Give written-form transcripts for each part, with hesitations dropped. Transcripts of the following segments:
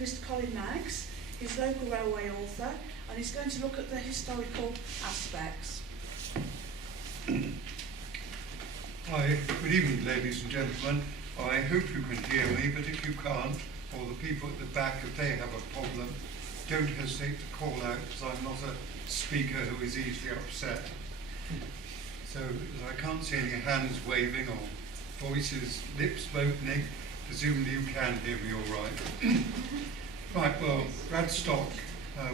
Mr. Colin Maggs. He's local railway author, and he's going to look at the historical aspects. Hi, good evening, ladies and gentlemen. I hope you can hear me, but if you can't, or the people at the back, if they have a problem, don't hesitate to call out, because I'm not a speaker who is easily upset. So I can't see any hands waving or voices, lips opening. Presumably you can hear me all right. Right, well, Radstock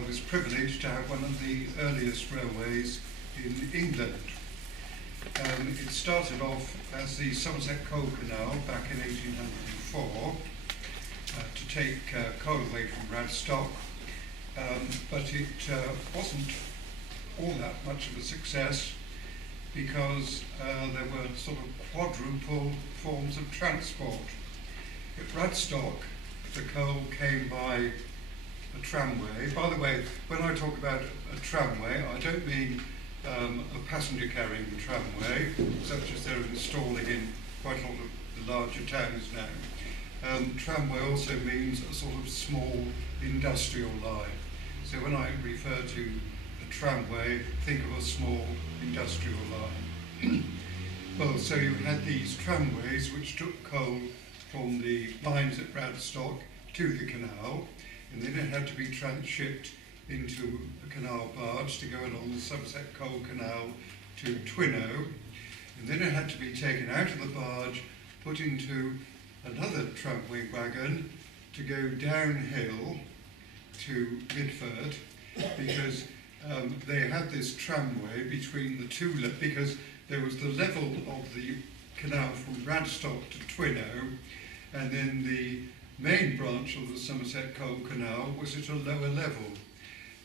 was privileged to have one of the earliest railways in England. It started off as the Somerset Coal Canal back in 1804 to take coal away from Radstock, but it wasn't all that much of a success because there were sort of quadruple forms of transport. At Radstock, the coal came by a tramway. By the way, when I talk about a tramway, I don't mean a passenger carrying tramway, such as they're installing in quite a lot of the larger towns now. Tramway also means a sort of small industrial line. So when I refer to a tramway, think of a small industrial line. Well, so you had these tramways which took coal from the mines at Radstock to the canal, and then it had to be transshipped into a canal barge to go along the Somerset Coal Canal to Twinnow, and then it had to be taken out of the barge, put into another tramway wagon to go downhill to Midford, because they had this tramway between the two, because there was the level of the canal from Radstock to Twinnow, and then the main branch of the Somerset Coal Canal was at a lower level,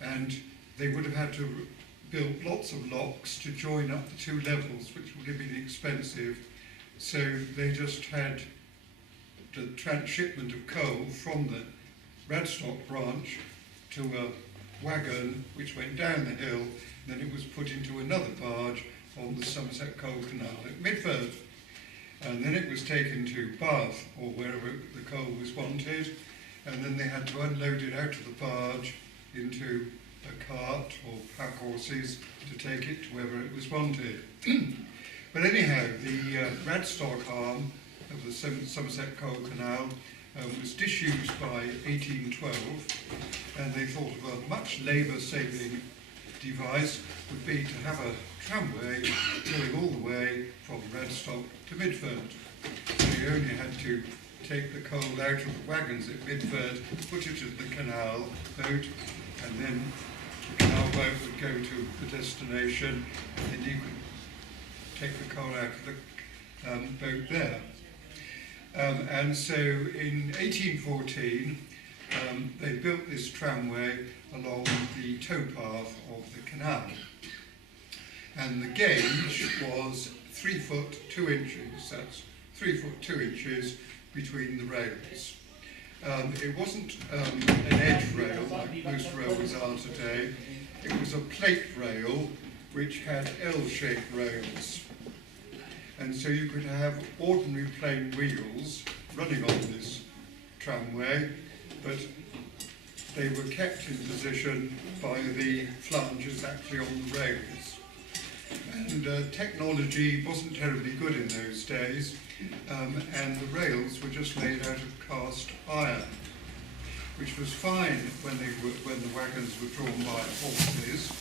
and they would have had to build lots of locks to join up the two levels, which would have been expensive. So they just had the transshipment of coal from the Radstock branch to a wagon which went down the hill, and then it was put into another barge on the Somerset Coal Canal at Midford. And then it was taken to Bath, or wherever the coal was wanted, and then they had to unload it out of the barge into a cart or pack horses to take it to wherever it was wanted. But anyhow, the Radstock arm of the Somerset Coal Canal was disused by 1812, and they thought of a much labour-saving device would be to have a tramway going all the way from Radstock to Midford. So you only had to take the coal out of the wagons at Midford, put it in the canal boat, and then the canal boat would go to the destination, and then you could take the coal out of the boat there. And so in 1814, they built this tramway along the towpath of the canal. And the gauge was 3 foot 2 inches, that's 3 foot 2 inches between the rails. It wasn't an edge rail like most railways are today, it was a plate rail which had L-shaped rails. And so you could have ordinary plain wheels running on this tramway, but they were kept in position by the flanges actually on the rails. And technology wasn't terribly good in those days, and the rails were just made out of cast iron, which was fine when the wagons were drawn by horses.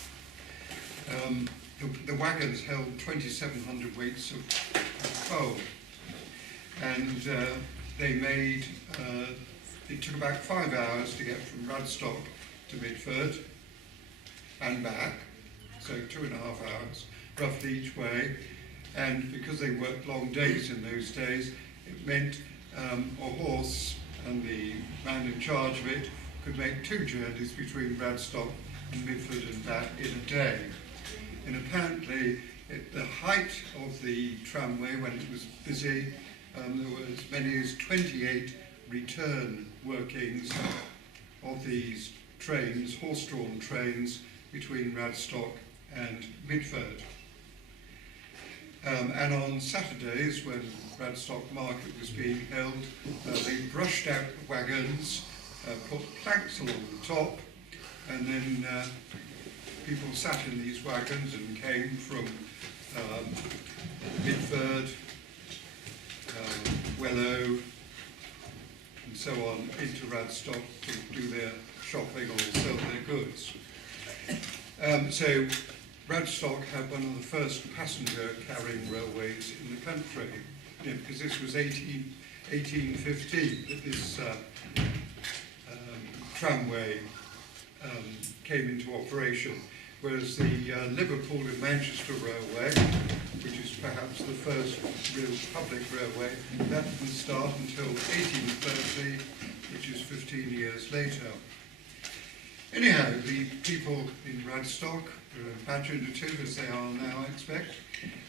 The wagons held 2,700 weights of coal, and it took about 5 hours to get from Radstock to Midford and back, so 2.5 hours roughly each way. And because they worked long days in those days, it meant a horse and the man in charge of it could make 2 journeys between Radstock and Midford and back in a day. And apparently, at the height of the tramway, when it was busy, there were as many as 28 return workings of these trains, horse-drawn trains, between Radstock and Midford. And on Saturdays, when Radstock Market was being held, they brushed out the wagons put planks along the top, and then people sat in these wagons and came from Midford, Wellow, and so on into Radstock to do their shopping or sell their goods. So Radstock had one of the first passenger carrying railways in the country, because this was 1815 that this tramway came into operation, whereas the Liverpool and Manchester Railway, which is perhaps the first real public railway, that didn't start until 1830, which is 15 years later. Anyhow, the people in Radstock were imaginative, as they are now, I expect,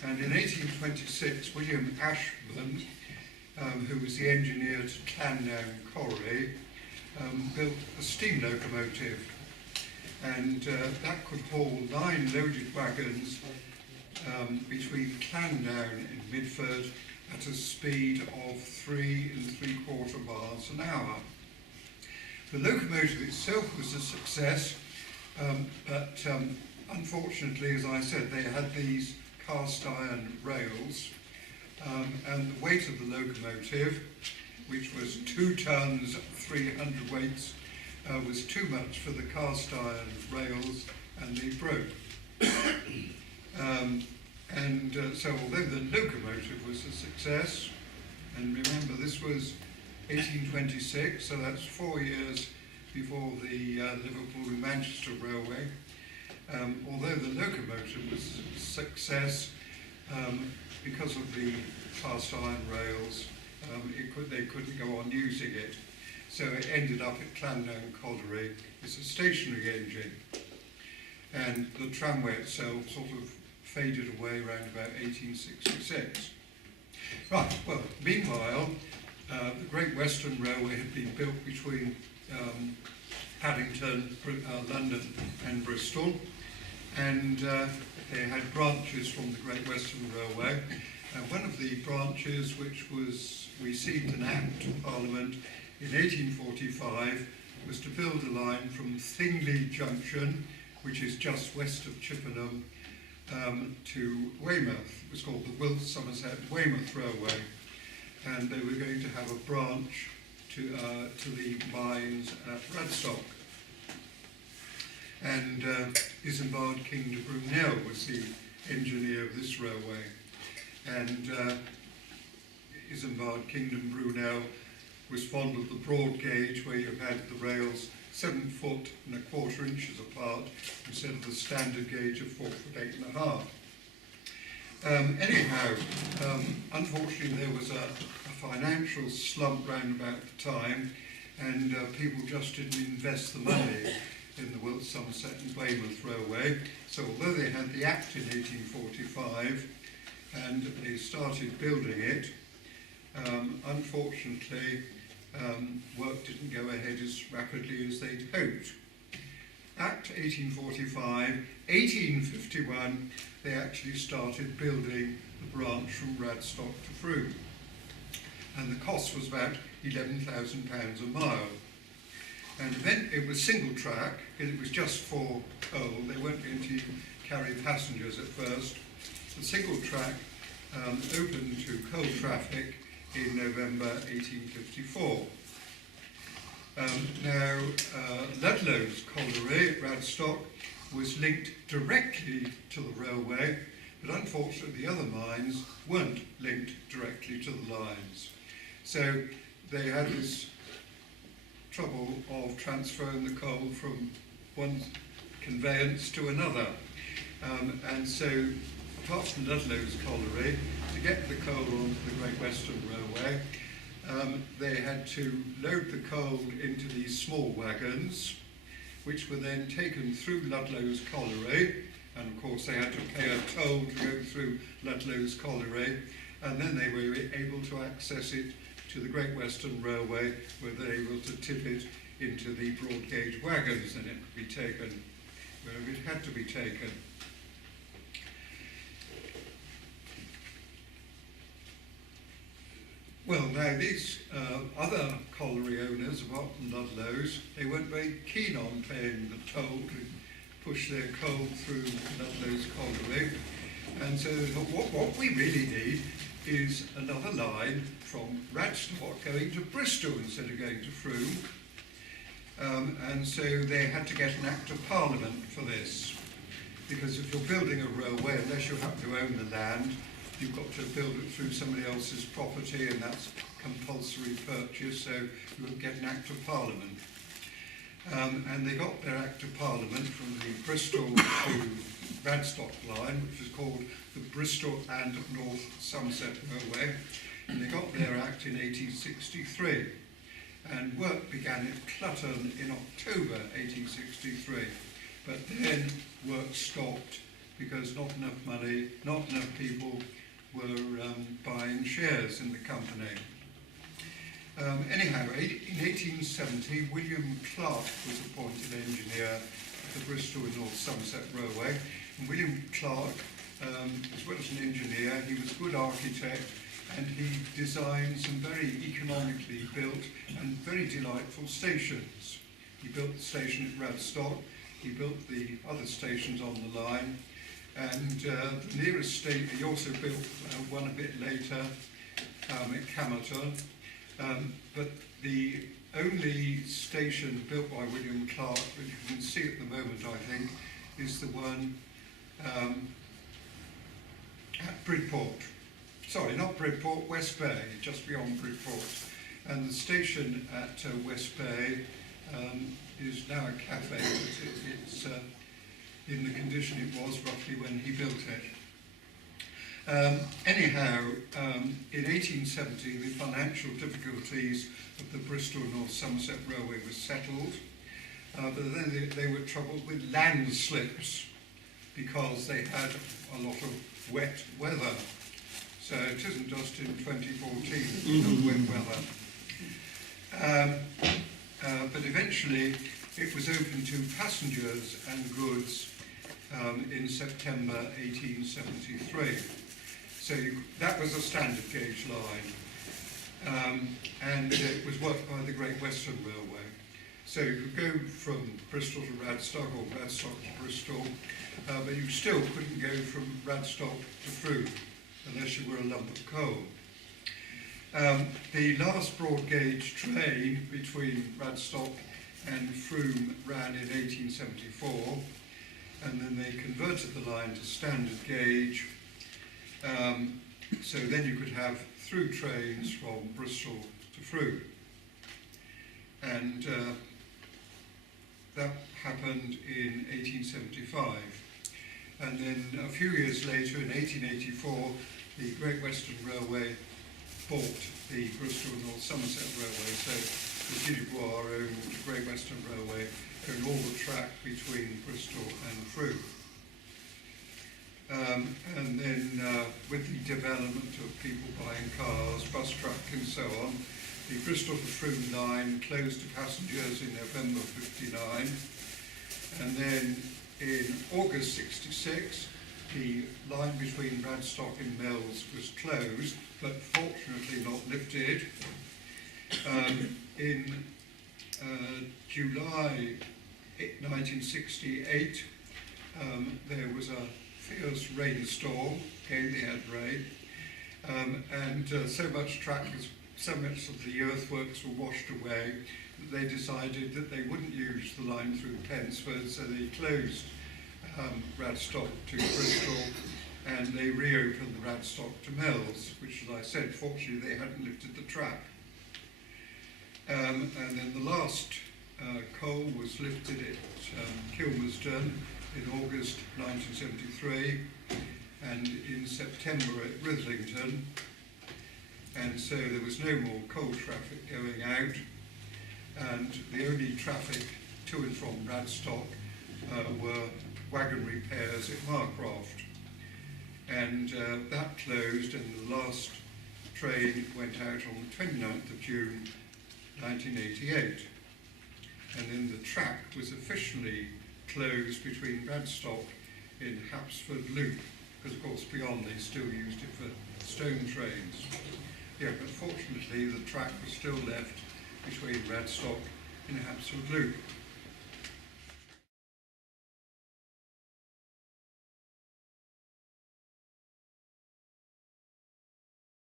and in 1826, William Ashburn, who was the engineer to Llandown Colliery, built a steam locomotive, and that could haul 9 loaded wagons between Llandown and Midford at a speed of 3 3/4 miles an hour. The locomotive itself was a success, but unfortunately, as I said, they had these cast iron rails, and the weight of the locomotive, which was 2 tons 300 weights, was too much for the cast iron rails, and they broke. So although the locomotive was a success, and remember this was 1826, so that's 4 years before the Liverpool and Manchester Railway, although the locomotive was a success, because of the cast iron rails, they couldn't go on using it. So it ended up at Llandown Colliery. It's a stationary engine. And the tramway itself sort of faded away around about 1866. Right, well, meanwhile, the Great Western Railway had been built between Paddington, London and Bristol, and they had branches from the Great Western Railway. One of the branches, which was received an Act of Parliament in 1845, was to build a line from Thingley Junction, which is just west of Chippenham, to Weymouth. It was called the Wilts-Somerset Weymouth Railway, and they were going to have a branch to the mines at Radstock. And Isambard King de Brunel was the engineer of this railway. And Isambard King de Brunel was fond of the broad gauge, where you had the rails 7 1/4 inches apart instead of the standard gauge of 4 8 1/2. Anyhow, unfortunately there was a financial slump round about the time, and people just didn't invest the money in the Wilts, Somerset and Weymouth Railway. So although they had the Act in 1845 and they started building it, unfortunately work didn't go ahead as rapidly as they'd hoped. Act 1845, 1851, they actually started building the branch from Radstock to Frome. And the cost was about £11,000 a mile. And it was single track, because it was just for coal. They weren't going to carry passengers at first. The single track opened to coal traffic in November 1854. Now, Ludlow's colliery at Radstock was linked directly to the railway, but unfortunately the other mines weren't linked directly to the lines. So they had this trouble of transferring the coal from one conveyance to another. And so, apart from Ludlow's colliery, to get the coal onto the Great Western Railway, they had to load the coal into these small wagons, which were then taken through Ludlow's colliery, and of course they had to pay a toll to go through Ludlow's colliery, and then they were able to access it to the Great Western Railway, where they were able to tip it into the broad gauge wagons, and it could be taken wherever it had to be taken. Well, now these other colliery owners, apart from Ludlow's, they weren't very keen on paying the toll to push their coal through Ludlow's colliery. And so they thought, what we really need is another line from Radstock going to Bristol instead of going to Frome. And so they had to get an Act of Parliament for this. Because if you're building a railway, unless you happen to own the land, you've got to build it through somebody else's property, and that's compulsory purchase, so you would get an Act of Parliament. And they got their Act of Parliament from the Bristol to Radstock line, which was called the Bristol and North Somerset Railway, and they got their Act in 1863. And work began at Clutton in October 1863, but then work stopped because not enough money, not enough people were buying shares in the company. Anyhow, in 1870, William Clark was appointed engineer at the Bristol and North Somerset Railway. And William Clark, as well as an engineer, he was a good architect, and he designed some very economically built and very delightful stations. He built the station at Radstock, he built the other stations on the line, and the nearest station, he also built one a bit later at Camerton. But the only station built by William Clark, which you can see at the moment, I think, is the one at Bridport. Sorry, not Bridport, West Bay, just beyond Bridport. And the station at West Bay is now a cafe, but it's in the condition it was roughly when he built it. Anyhow, in 1870, the financial difficulties of the Bristol North Somerset Railway were settled, but then they were troubled with landslips because they had a lot of wet weather. So it isn't just in 2014 of wet weather. But eventually it was open to passengers and goods in September 1873. So that was a standard gauge line, and it was worked by the Great Western Railway. So you could go from Bristol to Radstock or Radstock to Bristol, but you still couldn't go from Radstock to Frome unless you were a lump of coal. The last broad gauge train between Radstock and Frome ran in 1874, and then they converted the line to standard gauge. So then you could have through trains from Bristol to Frome. And that happened in 1875. And then a few years later, in 1884, the Great Western Railway bought the Bristol and North Somerset Railway. So the Guillobois owned the Great Western Railway, owned all the track between Bristol and Frome. And then with the development of people buying cars, bus truck and so on, the Bristol to Frome line closed to passengers in November 59. And then in August 66, the line between Radstock and Mills was closed, but fortunately not lifted. In July 1968, there was a fierce rainstorm. Again, they had rain, and so much of the earthworks were washed away that they decided that they wouldn't use the line through Pensford, so they closed Radstock to Bristol, and they reopened the Radstock to Mills, which, as I said, fortunately they hadn't lifted the track. And then the last coal was lifted at Kilmersdon in August 1973, and in September at Rislington. And so there was no more coal traffic going out, and the only traffic to and from Radstock were wagon repairs at Marcroft. And that closed, and the last train went out on the 29th of June 1988. And then the track was officially closed between Radstock in Hapsford Loop, because of course beyond they still used it for stone trains. Yeah, but fortunately the track was still left between Radstock and Hampstead Loop.